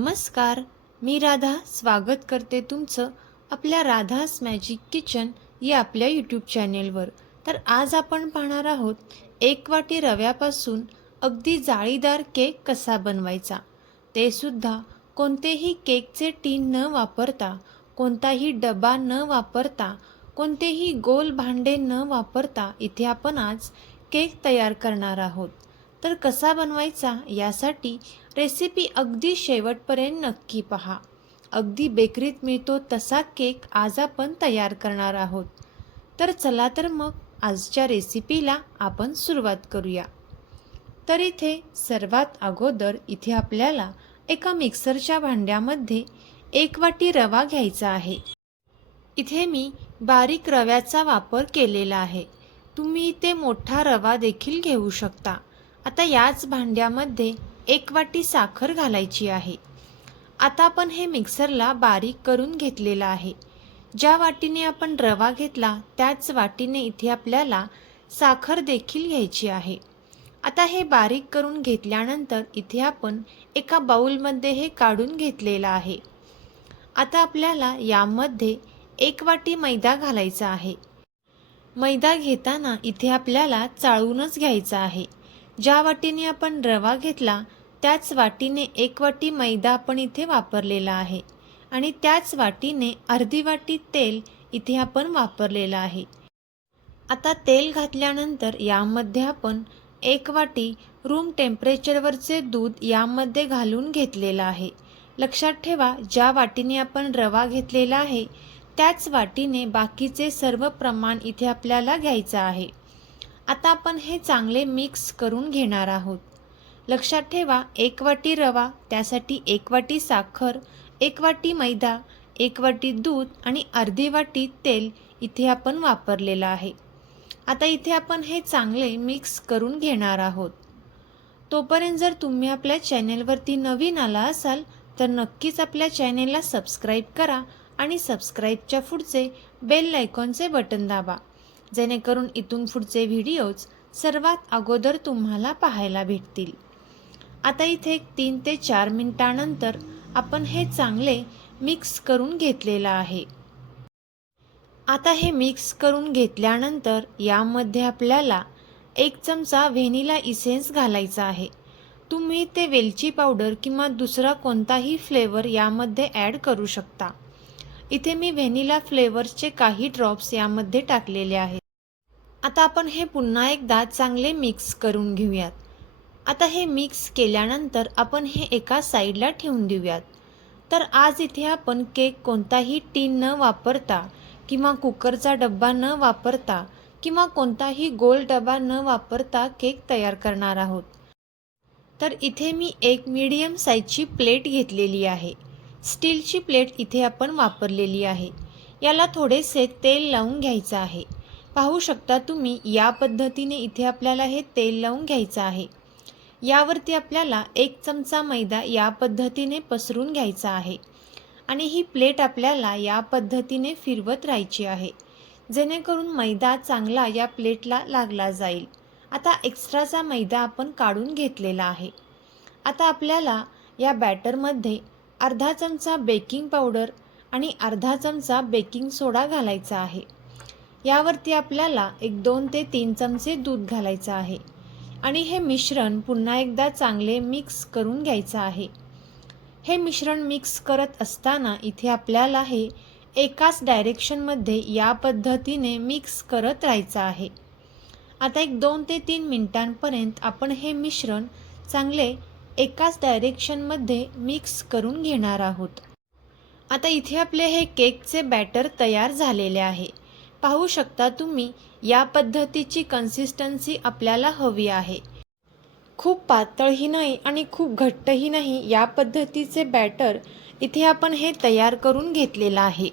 नमस्कार. मी राधा स्वागत करते तुमचं आपल्या राधास मॅजिक किचन या आपल्या यूट्यूब चॅनेलवर तर आज आपण पाहणार आहोत एक वाटी रव्यापासून अगदी जाळीदार केक कसा बनवायचा? ते सुद्धा कोणतेही केकचे टीन न वापरता कोणताही डबा न वापरता कोणतेही गोल भांडे न वापरता इथे आपण आज केक तयार करणार आहोत. तर कसा बनवायचा यासाठी रेसिपी अगदी शेवटपर्यंत नक्की पहा. अगदी बेकरीत मिळतो तसा केक आज आपण तयार करणार आहोत. तर चला तर मग आजच्या रेसिपीला आपण सुरुवात करूया. तर इथे सर्वात अगोदर इथे आपल्याला एका मिक्सरच्या भांड्यामध्ये एक वाटी रवा घ्यायचा आहे. इथे मी बारीक रव्याचा वापर केलेला आहे. तुम्ही इथे मोठा रवा देखील घेऊ शकता. आता याच भांड्यामध्ये एक वाटी साखर घालायची आहे. आता आपण हे मिक्सरला बारीक करून घेतलेलं आहे. ज्या वाटीने आपण रवा घेतला त्याच वाटीने इथे आपल्याला साखर देखील घ्यायची आहे. आता हे बारीक करून घेतल्यानंतर इथे आपण एका बाउलमध्ये हे काढून घेतलेलं आहे. आता आपल्याला यामध्ये एक वाटी मैदा घालायचा आहे. मैदा घेताना इथे आपल्याला चाळूनच घ्यायचा आहे. ज्या वाटीने आपण रवा घेतला त्याच वाटीने एक वाटी मैदा आपण इथे वापरलेला आहे. आणि त्याच वाटीने अर्धी वाटी तेल इथे आपण वापरलेलं आहे. आता तेल घातल्यानंतर यामध्ये आपण एक वाटी रूम टेम्परेचरवरचे दूध यामध्ये घालून घेतलेलं आहे. लक्षात ठेवा ज्या वाटीने आपण रवा घेतलेला आहे त्याच वाटीने बाकीचे सर्व प्रमाण इथे आपल्याला घ्यायचं आहे. आता आपण हे चांगले मिक्स करून घेणार आहोत. लक्षात ठेवा एक वाटी रवा त्यासाठी एक वाटी साखर एक वाटी मैदा एक वाटी दूध आणि अर्धी वाटी तेल इथे आपण वापरलेलं आहे. आता इथे आपण हे चांगले मिक्स करून घेणार आहोत. तोपर्यंत जर तुम्ही आपल्या चॅनेलवरती नवीन आला असाल तर नक्कीच आपल्या चॅनेलला सबस्क्राईब करा आणि सबस्क्राईबच्या पुढचे बेल आयकॉनचे बटन दाबा. जेणेकरून इथून पुढचे व्हिडिओज सर्वात अगोदर तुम्हाला पाहायला भेटतील. आता इथे तीन ते चार मिनिटानंतर आपण हे चांगले मिक्स करून घेतलेलं आहे. आता हे मिक्स करून घेतल्यानंतर यामध्ये आपल्याला एक चमचा व्हेनिला इसेन्स घालायचा आहे. तुम्ही ते वेलची पावडर किंवा दुसरा कोणताही फ्लेवर यामध्ये ॲड करू शकता. इथे मी व्हेनिला फ्लेवर्सचे काही ड्रॉप्स यामध्ये टाकलेले आहेत. आता आपण हे पुन्हा एकदा चांगले मिक्स करून घेऊयात. आता हे मिक्स केल्यानंतर आपण हे एका साईडला ठेवून देऊयात. तर आज इथे आपण केक कोणताही टीन न वापरता किंवा कुकरचा डब्बा न वापरता किंवा कोणताही गोल डबा न वापरता केक तयार करणार आहोत. तर इथे मी एक मीडियम साईजची प्लेट घेतलेली आहे. स्टीलची प्लेट इथे आपण वापरलेली आहे. याला थोडेसे तेल लावून घ्यायचं आहे. पाहू शकता तुम्ही या पद्धतीने इथे आपल्याला हे तेल लावून घ्यायचं आहे. यावरती आपल्याला एक चमचा मैदा या पद्धतीने पसरून घ्यायचा आहे. आणि ही प्लेट आपल्याला या पद्धतीने फिरवत राहायची आहे. जेणेकरून मैदा चांगला या प्लेटला लागला जाईल. आता एक्स्ट्राचा मैदा आपण काढून घेतलेला आहे. आता आपल्याला या बॅटरमध्ये अर्धा चमचा बेकिंग पावडर आणि अर्धा चमचा बेकिंग सोडा घालायचा आहे. यावरती आपल्याला एक दोन ते तीन चमचे दूध घालायचं आहे. आणि हे मिश्रण पुन्हा एकदा चांगले मिक्स करून घ्यायचं आहे. हे मिश्रण मिक्स करत असताना इथे आपल्याला हे एकाच डायरेक्शनमध्ये या पद्धतीने मिक्स करत राहायचं आहे. आता एक दोन ते तीन मिनिटांपर्यंत आपण हे मिश्रण चांगले एकाच डायरेक्शनमध्ये मिक्स करून घेणार आहोत. आता इथे आपले हे केकचे बॅटर तयार झालेले आहे. पाहू शकता तुम्ही या पद्धतीची कन्सिस्टन्सी आपल्याला हवी आहे. खूप पातळही नाही आणि खूप घट्टही नाही या पद्धतीचे बॅटर इथे आपण हे तयार करून घेतलेलं आहे.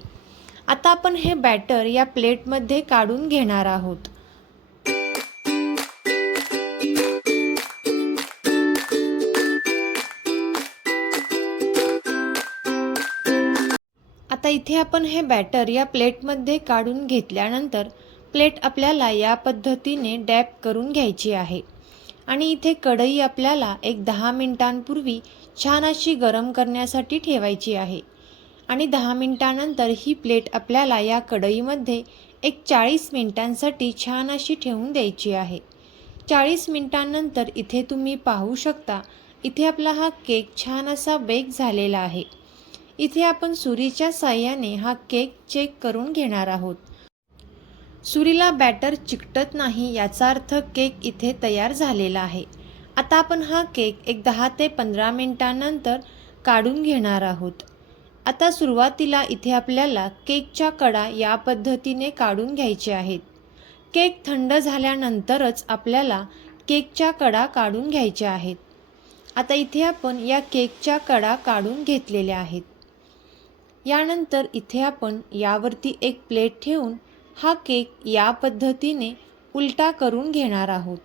आता आपण हे बॅटर या प्लेटमध्ये काढून घेणार आहोत. आता इथे आपण हे बॅटर या प्लेटमध्ये काढून घेतल्यानंतर प्लेट आपल्याला या पद्धतीने डॅप करून घ्यायची आहे. आणि इथे कढई आपल्याला एक दहा मिनिटांपूर्वी छान अशी गरम करण्यासाठी ठेवायची आहे. आणि दहा मिनटानंतर ही प्लेट आपल्याला या कढईमध्ये एक चाळीस मिनटांसाठी छान अशी ठेवून द्यायची आहे. चाळीस मिनटांनंतर इथे तुम्ही पाहू शकता इथे आपला हा केक छान असा बेक झालेला आहे. इथे आपण सुरीच्या साह्याने हा केक चेक करून घेणार आहोत. सुरीला बॅटर चिकटत नाही याचा अर्थ केक इथे तयार झालेला आहे. आता आपण हा केक एक दहा ते पंधरा मिनटानंतर काढून घेणार आहोत. आता सुरुवातीला इथे आपल्याला केकच्या कडा या पद्धतीने काढून घ्यायचे आहेत. केक थंड झाल्यानंतरच आपल्याला केकच्या कडा काढून घ्यायच्या आहेत. आता इथे आपण या केकच्या कडा काढून घेतलेल्या आहेत. यानंतर इथे आपण यावरती एक प्लेट ठेवून हा केक या पद्धतीने उलटा करून घेणार आहोत.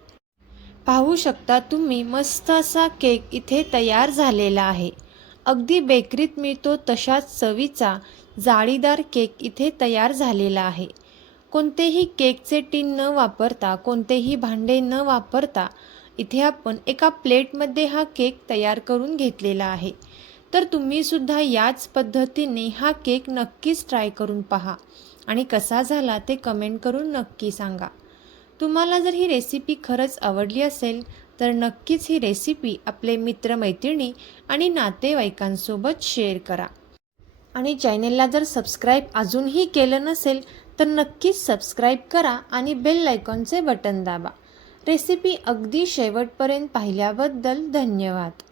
पाहू शकता तुम्ही मस्त असा केक इथे तयार झालेला आहे. अगदी बेकरीत मिळतो तशाच चवीचा जाळीदार केक इथे तयार झालेला आहे. कोणतेही केकचे टीन न वापरता कोणतेही भांडे न वापरता इथे आपण एका प्लेटमध्ये हा केक तयार करून घेतलेला आहे. तर तुम्हीसुद्धा याच पद्धतीने हा केक नक्कीच ट्राय करून पहा. आणि कसा झाला ते कमेंट करून नक्की सांगा. तुम्हाला जर ही रेसिपी खरंच आवडली असेल तर नक्कीच ही रेसिपी आपले मित्रमैत्रिणी आणि नातेवाईकांसोबत शेअर करा. आणि चॅनेलला जर सबस्क्राईब अजूनही केलं नसेल तर नक्कीच सबस्क्राईब करा आणि बेल आयकॉनचे बटन दाबा. रेसिपी अगदी शेवटपर्यंत पाहिल्याबद्दल धन्यवाद.